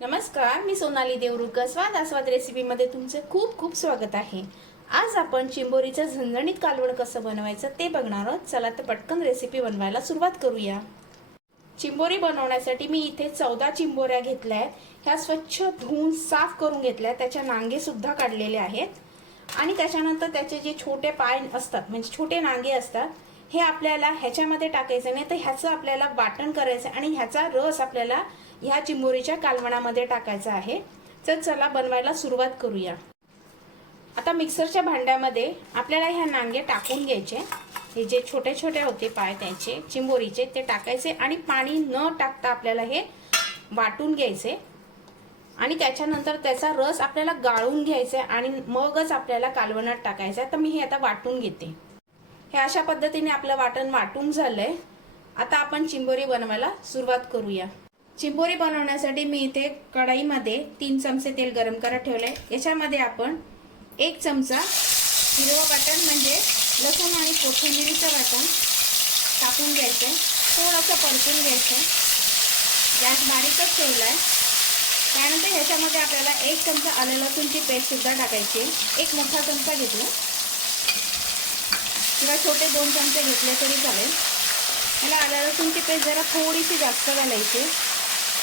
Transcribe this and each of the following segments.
नमस्कार मी सोनाली देवरुकर स्वाद आस्वाद रेसिपीमध्ये तुमचे खूप खूप स्वागत आहे. आज आपण चिंबोरीचं झणझणीत कालवण कसं बनवायचं ते बघणार आहोत. चला तर पटकन रेसिपी बनवायला सुरुवात करूया. चिंबोरी बनवण्यासाठी मी इथे चौदा चिंबोऱ्या घेतल्या आहेत. ह्या स्वच्छ धुवून साफ करून घेतल्या त्याच्या नांगेसुद्धा काढलेले आहेत. आणि त्याच्यानंतर त्याचे जे छोटे पाय असतात म्हणजे छोटे नांगे असतात हे आपल्याला ह्याच्यामध्ये टाकायचं नाही. तर ह्याचं आपल्याला वाटण करायचं आणि ह्याचा रस आपल्याला ह्या चिंबोरीच्या कालवणामध्ये टाकायचा आहे. तर चला बनवायला सुरुवात करूया. आता मिक्सरच्या भांड्यामध्ये आपल्याला ह्या नांगे टाकून घ्यायचे. हे जे छोटे छोटे होते पाय त्यांचे चिंबोरीचे ते टाकायचे आणि पाणी न टाकता आपल्याला हे वाटून घ्यायचे. आणि त्याच्यानंतर त्याचा रस आपल्याला गाळून घ्यायचा आणि मगच आपल्याला कालवणात टाकायचा. तर मी हे आता वाटून घेते. हे अशा पद्धतीने आपलं वाटण वाटून झालंय. आता आपण चिंबोरी बनवायला सुरुवात करूया. चिंबोरी बनवण्यासाठी मी इथे कढाईमध्ये तीन चमचे तेल गरम करत ठेवले याच्यामध्ये आपण एक चमचा हिरवं वाटण म्हणजे लसूण आणि कोथिंबिरीचं वाटण टाकून घ्यायचं थोडंसं परतून घ्यायचं गॅस बारीकच ठेवला आहे त्यानंतर ह्याच्यामध्ये आपल्याला एक चमचा आलं लसूणची पेस्टसुद्धा टाकायची एक मोठा चमचा घेतला. किंवा छोटे दोन चमचे घेतले तरी चालेल. मला आलं लसूणची पेस्ट जरा थोडीशी जास्त घालायची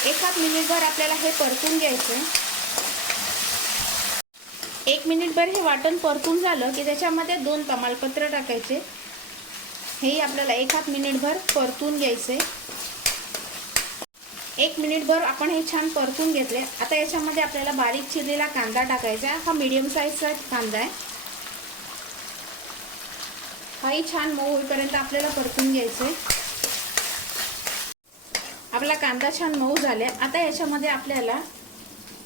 एखाद मिनिटभर आपल्याला हे परतून घ्यायचं एक मिनिटभर हे वाटण परतून झालं की त्याच्यामध्ये दोन तमालपत्र टाकायचे. हे आपल्याला एखाद मिनिटभर परतून घ्यायचे एक मिनिटभर आपण हे छान परतून घेतले. आता याच्यामध्ये आपल्याला बारीक चिरलेला कांदा टाकायचा. आहे हा मीडियम साईजचा कांदा आहे. हाही छान मऊ होईपर्यंत आपल्याला परतून घ्यायचे आपला कांदा छान मऊ झाले. आता याच्यामध्ये आपल्याला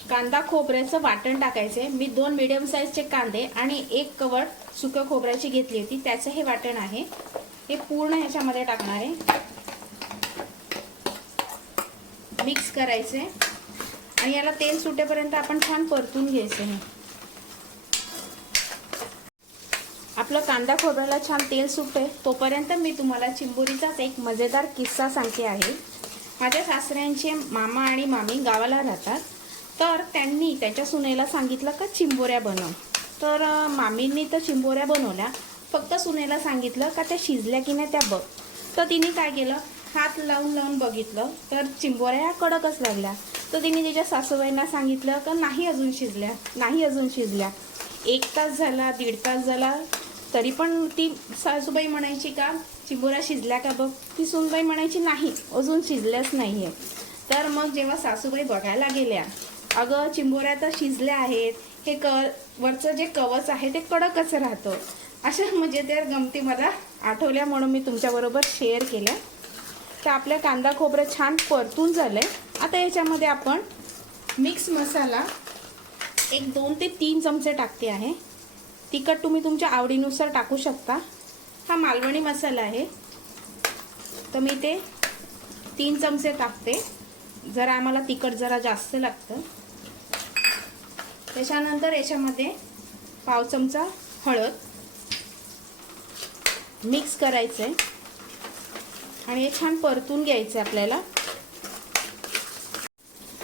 कांदा खोबऱ्याचं वाटण टाकायचं आहे मी दोन मिडियम साईजचे कांदे आणि एक कवड सुकं खोबऱ्याची घेतली होती. त्याचं हे वाटण आहे. हे पूर्ण ह्याच्यामध्ये टाकणार आहे. मिक्स करायचे आणि याला तेल सुटेपर्यंत आपण छान परतून घ्यायचे आपलं कांदा खोबऱ्याला छान तेल सुटते तोपर्यंत मी तुम्हाला चिंबोरीचाच एक मजेदार किस्सा सांगते आहे. माझ्या सासऱ्यांचे मामा आणि मामी गावाला राहतात. तर त्यांनी त्याच्या सुनेला सांगितलं का चिंबोऱ्या बनव. तर मामींनी तर चिंबोऱ्या बनवल्या. फक्त सुनेला सांगितलं का त्या शिजल्या की नाही त्या बघ. तर तिने काय केलं? हात लावून लावून बघितलं. तर चिंबोऱ्या ह्या कडकच लागल्या. तर तिने तिच्या सासूबाईंना सांगितलं का नाही अजून शिजल्या नाही अजून शिजल्या. एक तास झाला दीड तास झाला. तरी पण ती सासूबाई म्हणायची का चिंबोऱ्या शिजल्या का बघ? ती सुनबाई म्हणायची नाही अजून शिजल्याच नाही आहे तर मग जेव्हा सासूबाई बघायला गेल्या अगं चिंबोऱ्या तर शिजल्या आहेत. हे क वरचं जे कवच आहे ते कडकच राहतं. अशा म्हणजे मजेदार गमती मला आठवल्या म्हणून मी तुमच्याबरोबर शेअर केल्या. तर आपल्या कांदा खोबरं छान परतून झालं आहे आता याच्यामध्ये आपण मिक्स मसाला एक दोन ते तीन चमचे टाकते आहे. तिखट तुम्ही तुमच्या आवडीनुसार टाकू शकता. हा मालवणी मसाला आहे. तर मी ते तीन चमचे टाकते. जरा आम्हाला तिखट जरा जास्त लागतं. त्याच्यानंतर याच्यामध्ये पाव चमचा हळद मिक्स करायचं. आहे आणि हे छान परतून घ्यायचं आहे आपल्याला.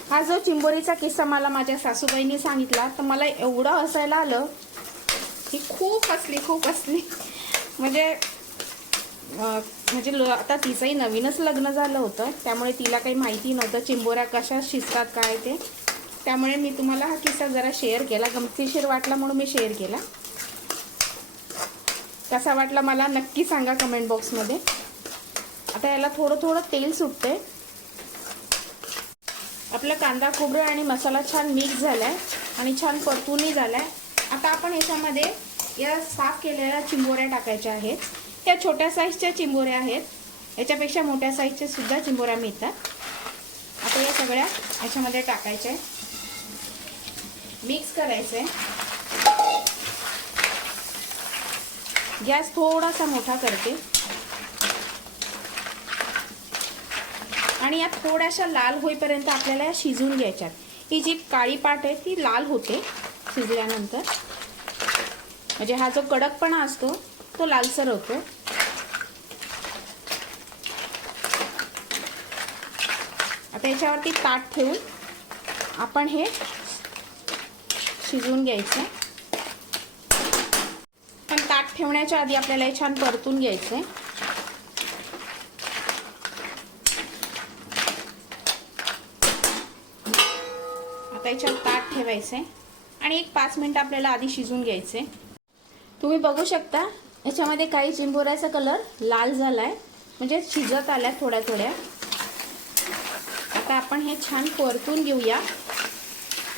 हा जो चिंबोरीचा किस्सा मला माझ्या सासूबाईंनी सांगितला तर मला एवढं असायला आलं. की खूप असली खूप असली म्हणजे म्हणजे आता तिचंही नवीनच लग्न झालं होतं त्यामुळे तिला काही माहिती नव्हतं चिंबोऱ्या कशा शिजतात काय ते. त्यामुळे मी तुम्हाला हा किस्सा जरा शेअर केला गमतीशीर वाटला म्हणून मी शेअर केला. कसा वाटला मला नक्की सांगा कमेंट बॉक्समध्ये आता याला थोडं थोडं तेल सुटते आपला कांदा खोबरं आणि मसाला छान मिक्स झाला आहे आणि छान परतूनही झाला आहे आता आपण याच्यामध्ये या साफ केलेल्या चिंबोऱ्या टाकायच्या आहेत. या छोट्या साईजच्या चिंबोऱ्या आहेत. याच्यापेक्षा मोठ्या साईजच्या सुद्धा चिंबोऱ्या मिळतात. आता या सगळ्या याच्यामध्ये टाकायच्या मिक्स करायचं आहे गॅस थोडासा मोठा करते. आणि या थोड्याशा लाल होईपर्यंत आपल्याला या शिजून घ्यायच्यात ही जी काळी पाट आहे ती लाल होते शिजल्यानंतर. म्हणजे हा जो कडकपणा असतो तो लालसर होतो. आता याच्यावरती ताट ठेवून आपण हे शिजवून घ्यायचं. पण ताट ठेवण्याच्या आधी आपल्याला हे छान परतून घ्यायचं आहे आता याच्यावर ताट ठेवायचं आहे आणि एक पाच मिनटं आपल्याला आधी शिजून घ्यायचे तुम्ही बघू शकता याच्यामध्ये काही चिंबोऱ्याचा कलर लाल झाला आहे म्हणजे शिजत आल्या थोड्या थोड्या. आता आपण हे छान परतून घेऊया.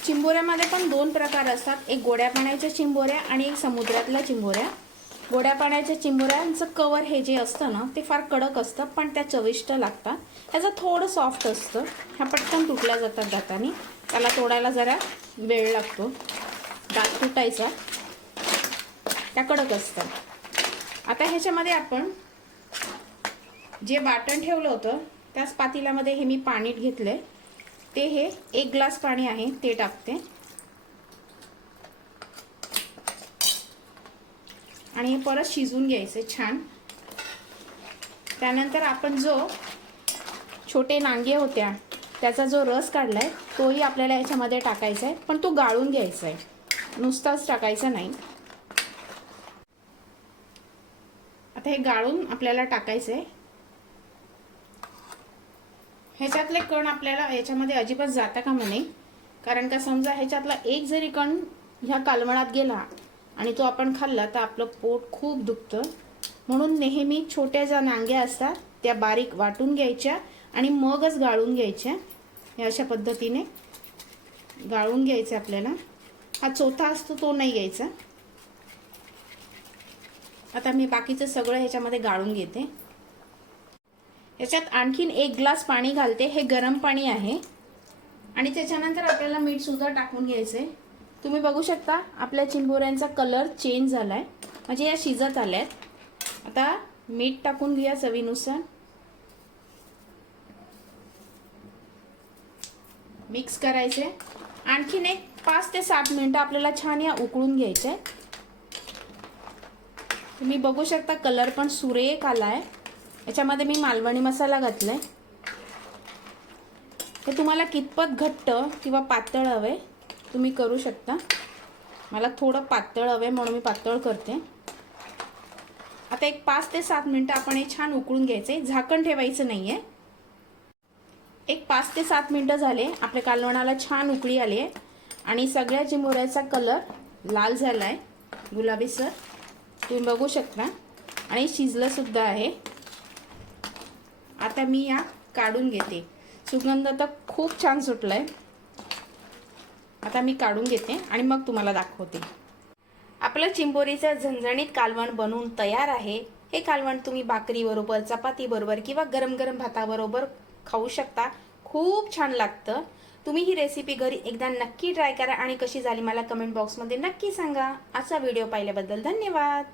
चिंबोऱ्यामध्ये पण दोन प्रकार असतात. एक गोड्या पाण्याच्या चिंबोऱ्या आणि एक समुद्रातल्या चिंबोऱ्या. गोड्या पाण्याच्या चिंबोऱ्यांचं कवर हे जे असतं ना ते फार कडक असतं पण त्या चविष्ट लागतात. त्याचं थोडं सॉफ्ट असतं. ह्या पटकन तुटल्या जातात दाताने. त्याला तोडायला जरा वेळ लागतो. दात तुटायचा. त्या कडक असतात. आता ह्याच्यामध्ये आपण जे बाटण ठेवलं होतं त्याच पातेल्यामध्ये हे मी पाणी घेतलंय. ते हे एक ग्लास पाणी आहे ते टाकते. आणि हे परत शिजून घ्यायचे छान. त्यानंतर आपण जो छोटे नांगे होत्या त्याचा जो रस काढलाय तोही आपल्याला याच्यामध्ये टाकायचा आहे पण तो गाळून घ्यायचा आहे नुसताच टाकायचा नाही. आता हे गाळून आपल्याला टाकायचं आहे ह्याच्यातले कण आपल्याला याच्यामध्ये अजिबात जाता का म्हणे कारण का समजा ह्याच्यातला एक जरी कण ह्या कालवणात गेला आणि तो आपण खाल्ला तर आपलं पोट खूप दुखतं. म्हणून नेहमी छोट्या ज्या नांग्या असतात त्या बारीक वाटून घ्यायच्या आणि मगच गाळून घ्यायच्या. ह्या अशा पद्धतीने गाळून घ्यायचं आपल्याला. हा चौथा असतो तो नाही घ्यायचा. आता मी बाकीचं सगळं ह्याच्यामध्ये गाळून घेते. याच्यात आणखीन एक ग्लास पाणी घालते. हे गरम पाणी आहे. आणि त्याच्यानंतर आपल्याला मीठ सुद्धा टाकून आहे तुम्ही बघू शकता आपल्या चिंबोऱ्यांचा कलर चेंज झालाय. म्हणजे या शिजत आल्यात. आता मीठ टाकून घ्या चवीनुसार. मिक्स करायचे आणखीन एक पाच ते सात मिनिटं आपल्याला छान या उकळून घ्यायचे तुम्ही बघू शकता कलर पण सुरेख आला आहे याच्यामध्ये मी मालवणी मसाला घातलाय. हे तुम्हाला कितपत घट्ट किंवा पातळ हवे तुम्ही करू शकता. मला थोडं पातळ हवे म्हणून मी पातळ करते. आता एक पाच ते सात मिनटं आपण हे छान उकळून घ्यायचे. झाकण ठेवायचं नाही आहे एक पाच ते सात मिनटं झाले. आपल्या कालवणाला छान उकळी आली आहे आणि सगळ्या चिमोऱ्याचा कलर लाल झाला आहे गुलाबीसर तुम्ही बघू शकता. आणि शिजलंसुद्धा आहे. आता मी या काढून घेते. सुगंध तर खूप छान सुटलाय. आता मी काढून घेते आणि मग तुम्हाला दाखवते. आपलं चिंबोरीचं झणझणीत कालवण बनवून तयार आहे. हे कालवण तुम्ही भाकरीबरोबर चपातीबरोबर किंवा गरम गरम भाताबरोबर खाऊ शकता. खूप छान लागतं. तुम्ही ही रेसिपी घरी एकदा नक्की ट्राय करा आणि कशी झाली मला कमेंट बॉक्समध्ये नक्की सांगा. असा व्हिडिओ पाहिल्याबद्दल धन्यवाद.